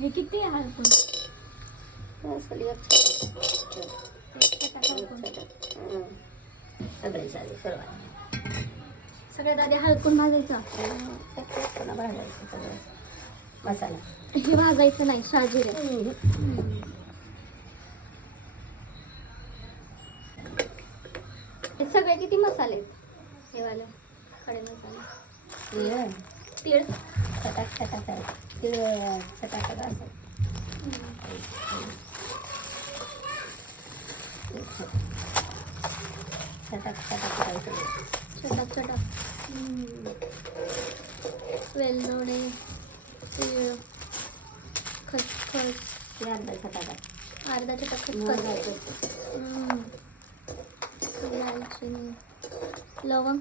हे किती आहे हळकुंड? सगळे सारे सर्वात सगळ्यात आधी हळकुंड भाजायचा. भाजायचं सगळं मसाला. हे भाजायचं नाही, शाजिरे. हे सगळे किती मसाले आहेत? हे वाले खडे मसाले. तीळ छटाक छटाक आहे. तीळ छटाक असं छटाक छटाक करायचं. छटाक छटाक. वेलदोडे, तीळ, खसखस. ते अर्धा छटाक आहे. अर्धा छटाक खसखस. दालचिनी, लवंग.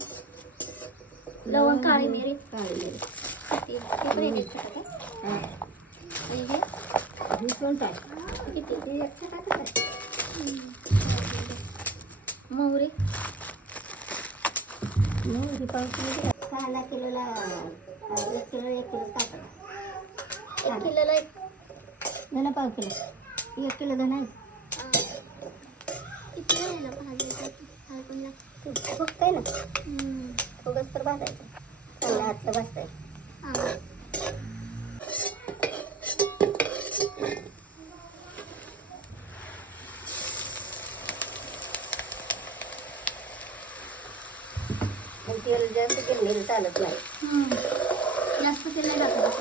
लवंग, काळी मिरी. काळी मिरी. हे पण एक छटाक आहे. ही सोंठ आहे. किती एक छटाक आहे. मोहरी. मोहरी पाव किलो. कांदा किलोला 1 किलो टाकायचं. 1 किलोला धना पाव किलो. 1 किलो धना आहे. किती वेळेला भाजायचं? हळकुंडला फुगतंय ना. फुगस तर भाजायचं. चांगलं हातलं भाजतंय. तेल जास्त केलं चालत नाही. जास्त तेल नाही टाकायचं.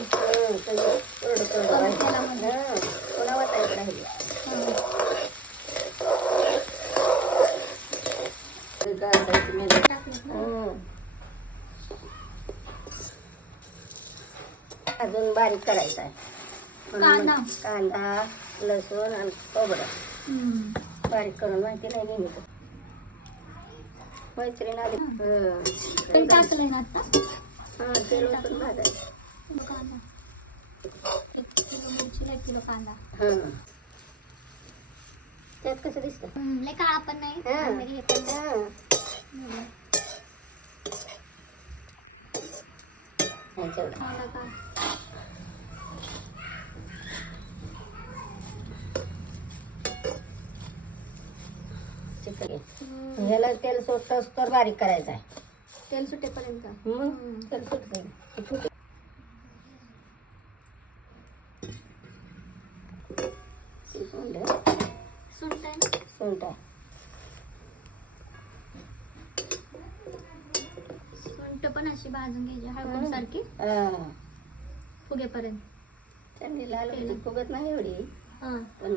पुन्हा वाटायचं राहिले. अजून बारीक करायचा आहे. कांदा, लसूण आणि खोबरं बारीक करून माहिती नाही नेहमी. मैत्रीण आली. तेल टाकलंय ना आता. तेल ओतून भाजायचं. कांदा 1 किलो मिरचीला 1 किलो कांदा. त्यात कसं दिसतं? लय काळा पण नाही. हे पण ह्याला तेल सुटतंच तर बारीक करायचं आहे. तेल सुटेपर्यंत. तेल सुटतंय. सुंठ आहे. सुंठ पण अशी भाजून घ्यायची हळकुंड सारखी फुगेपर्यंत. चांगली लाल फुगत नाही एवढी पण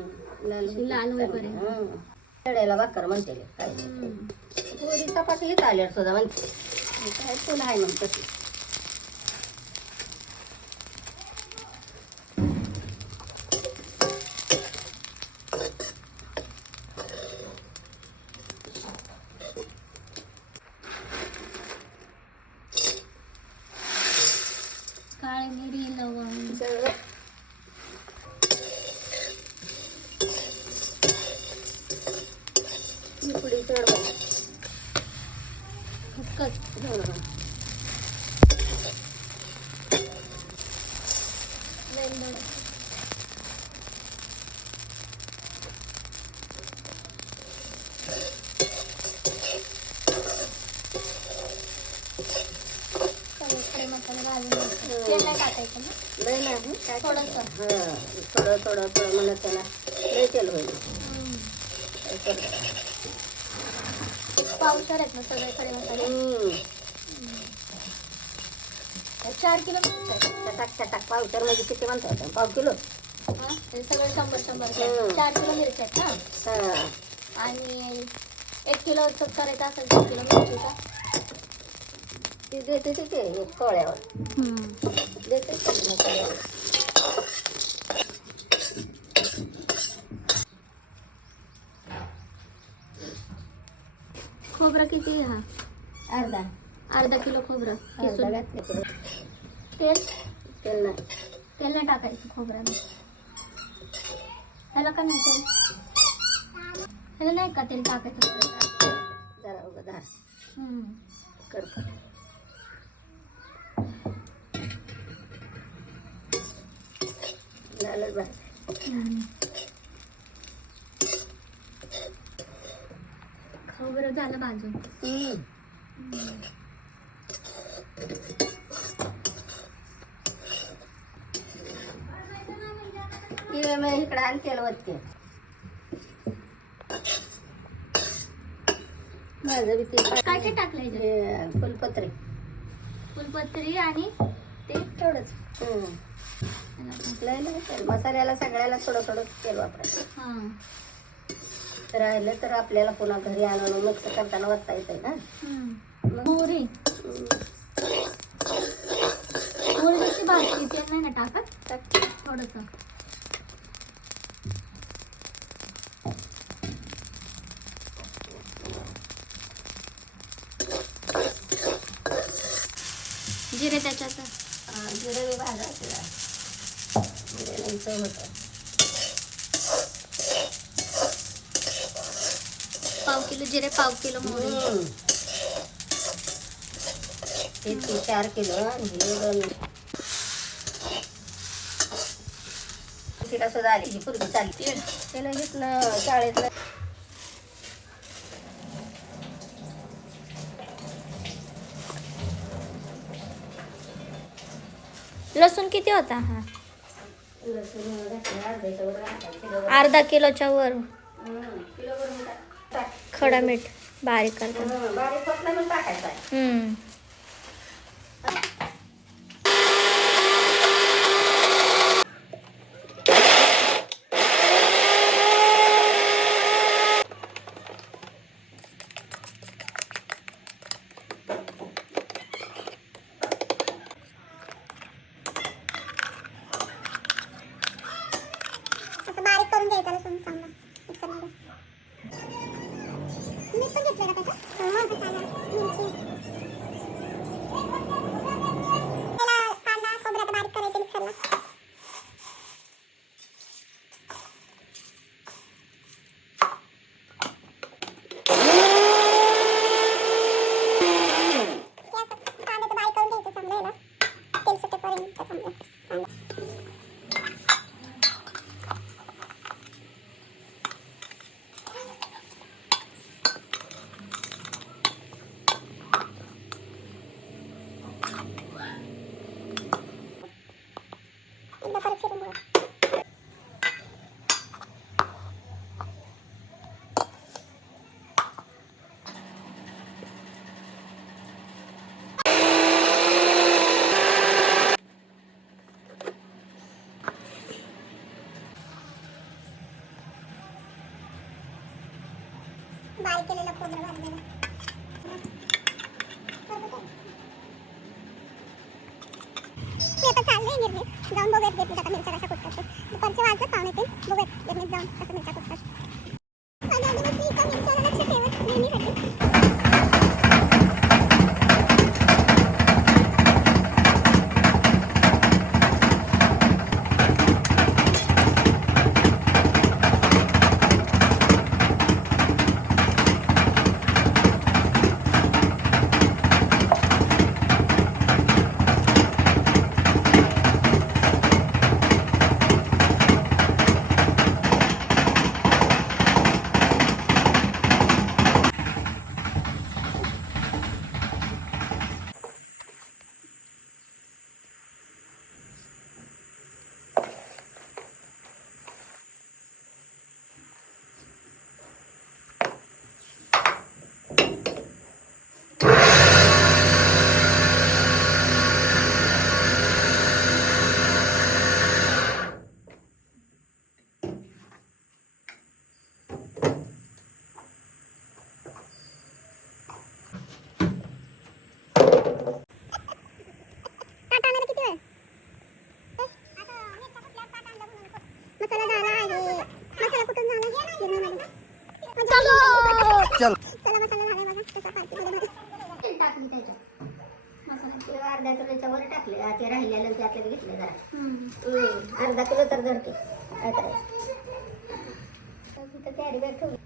लाल होईपर्यंत. तळ्याला भाकर म्हणते काय थोडी चपाती येत आल्यावर सुद्धा म्हणते काय तुला आहे म्हणत तशी. काळी मिरी, लवंग सगळं पुडी चढवा. खसखस. वेलदोडे. खडे मसाले भाजून घ्यायचे. तेल नाही टाकायचं ना. लय नाही थोडंसं. थोडं थोडं थोडं म्हणत त्याला लय तेल होईल. पावशेर आहेत ना सगळे खडे मसाले. 4 किलो छटाक छटाक पावशेर म्हणजे किती म्हणता येतं? पाव किलो. हे सगळं 100-100 4 किलो मिरच्या आहेत ना. आणि 1 किलोचं करायचं असेल 2 किलो मिरचीचा. ती देते तिथे एक कोळ्यावर देते कोळ्यावर. खोबरं किती? अर्धा किलो खोबरं किसून. तेल नाही टाकायचं खोबऱ्याला. ह्याला का नाही तेल? ह्याला नाही का तेल टाकायचं? जरा उगा धार कर. झालं बरं. खाऊ बरं झालं भाजून. इकडे आणि तेल वरते माझं बी ते काय काय टाकलंय? फुलपत्री फुलपत्री आणि ते तेवढंच. मसाल्याला सगळ्याला थोडं थोडं तेल वापरायचं. राहिलं तर आपल्याला पुन्हा घरी आणून मिक्स करताना वरता येतंय ना. मोहरी मोहरीची भाजी तेल नाही ना टाकत थोडस. जिरे त्याच्यात जिरे बी भाजायचं. जिरे चव होतं. पाव किलो जिरे, पाव किलो मोहरी. ते 4 किलो आणि हे 2. तिला सुद्धा आली पूर्वी चालते त्याला घेतलं शाळेतलं. लसूण किती होता? हा लसूण घातलं अर्धा किलोच्या वर. किलो खडा मीठ बारीक करताना. बारीक फटला पण टाकायचा आहे. बारीक करून घ्यायचा लसूण चांगला मिक्सरमध्ये. मीठ पण घेतलं का त्याचं? मसाला, मिरची. त्याला कांदा खोबरं आता बारीक करायचं मिक्सरला. कांद्याचं बारीक करून घ्यायचं चांगलं आहे ना. तेल सुटेपर्यंत चांगलं. एकदा परत फिरून बघा. बारीक केलेलं खोबरं भाजलेलं. मी आता चालले गिरणी जाऊन बघूयात गिरणीत आता मिरच्या कशा कुटतात. दुपारचे वाजले 2:45. बघूयात गिरणीत जाऊन कसं मिरच्या कुटतात. एका मिरच्याला लक्ष ठेवत नेहमीसाठी. मसाला झाला आहे. मसाला कुठून झाला? गिरणीमध्ये. चला मसाला झालाय बघा. त्याचा पार्टीमध्ये तेल टाकली त्याच्यात. ते अर्धा किलोच्या वर टाकले. ते राहिलेलं त्यातलं घेतले जरा. अर्धा किलो तर धरते. काय करायचं? तिथं कॅरी बॅग ठेवली.